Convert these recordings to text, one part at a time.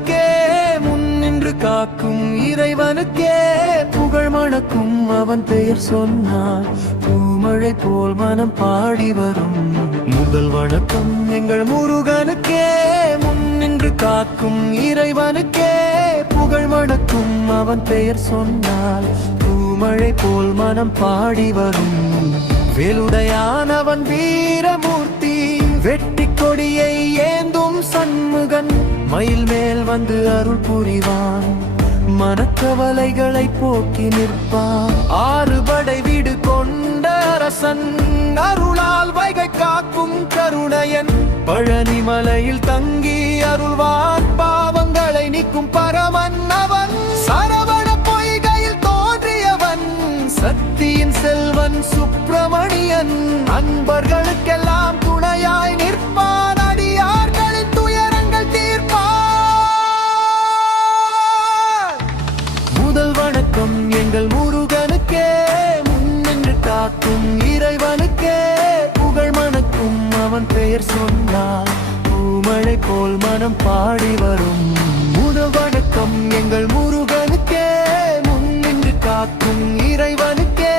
முருகனுக்கே முன்னின்று காக்கும் இறைவனுக்கே புகழ் மணக்கும் அவன் பெயர் சொன்னார் பூமழை போல் மனம் பாடி வரும். முதல் வணக்கம் எங்கள் முருகனுக்கே முன்னின்று காக்கும் இறைவனுக்கே புகழ் மணக்கும் அவன் பெயர் சொன்னால் பூமழை போல் மனம் பாடி வரும். வேலுடையானவன் வீரமூர்த்தி வெட்டி கொடியை ஏந்தும் சண்முகன் மயில் மேல் வந்து அருள் புரிவான் மனக்கவலைகளை போக்கி நிற்பான். ஆறுபடை வீடு கொண்ட அரசன் அருளால் வைகை காக்கும் கருணையன் பழனி மலையில் தங்கி அருள்வான் பாவங்களை நீக்கும் பரமன் அவன். சரவண பொய்கையில் தோன்றியவன் சக்தியின் செல்வன் சுப்பிரமணியன் அன்பர்களுக்கெல்லாம் துணையாய் நிற்பான் அடியார்களின் துயரங்கள் தீர்ப்பான். முதல் வணக்கம் எங்கள் முருகனுக்கே முன்னின்று காக்கும் இறைவனுக்கே புகழ் மணக்கும் அவன் பெயர் சொன்னால் பூமழை போல் மனம் பாடி வரும். முதல் வணக்கம் எங்கள் முருகனுக்கே முன்னின்று காக்கும் இறைவனுக்கே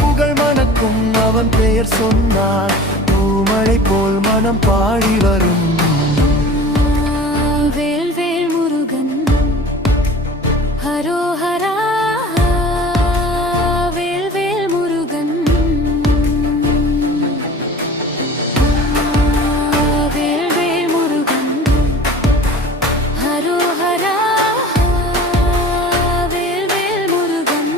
புகழ் மணக்கும் அவன் பெயர் சொன்னால் பூமழை போல் மனம் பாடி வரும். வேல் வேல் முருகன் ஹரோஹரா வேல் வேல் முருகன் வேல் வேல் முருகன் ஹரோஹரா வேல் வேல் முருகன்.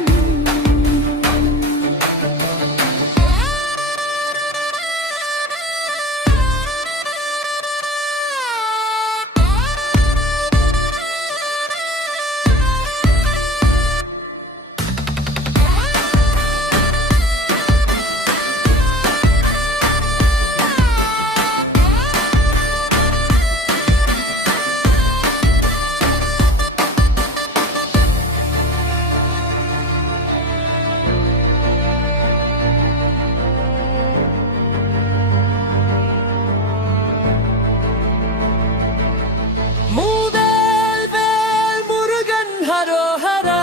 மூவேல் வேல் முருகன் ஹரோஹரா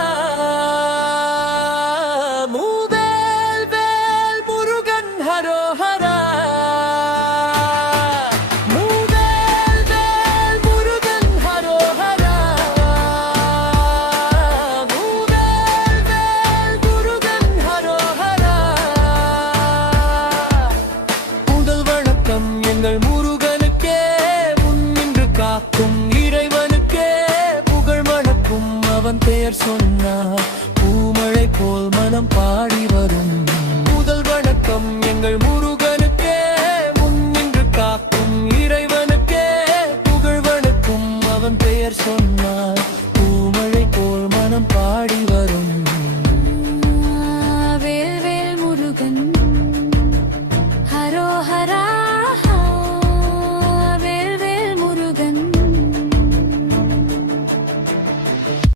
மூவேல் வேல் முருகன் ஹரோஹரா மூவேல் வேல் முருகன் ஹரோஹரா மூவேல் வேல் முருகன் ஹரோஹரா. முதல் வணக்கம் எங்கள் முருகனுக்கே முன்னின்று காக்கும் இறைவனுக்கே புகழ் மணக்கும் அவன் பெயர் சொன்னார் பூமழை போல் மனம் பாடி வரும். முதல் வணக்கம் எங்கள்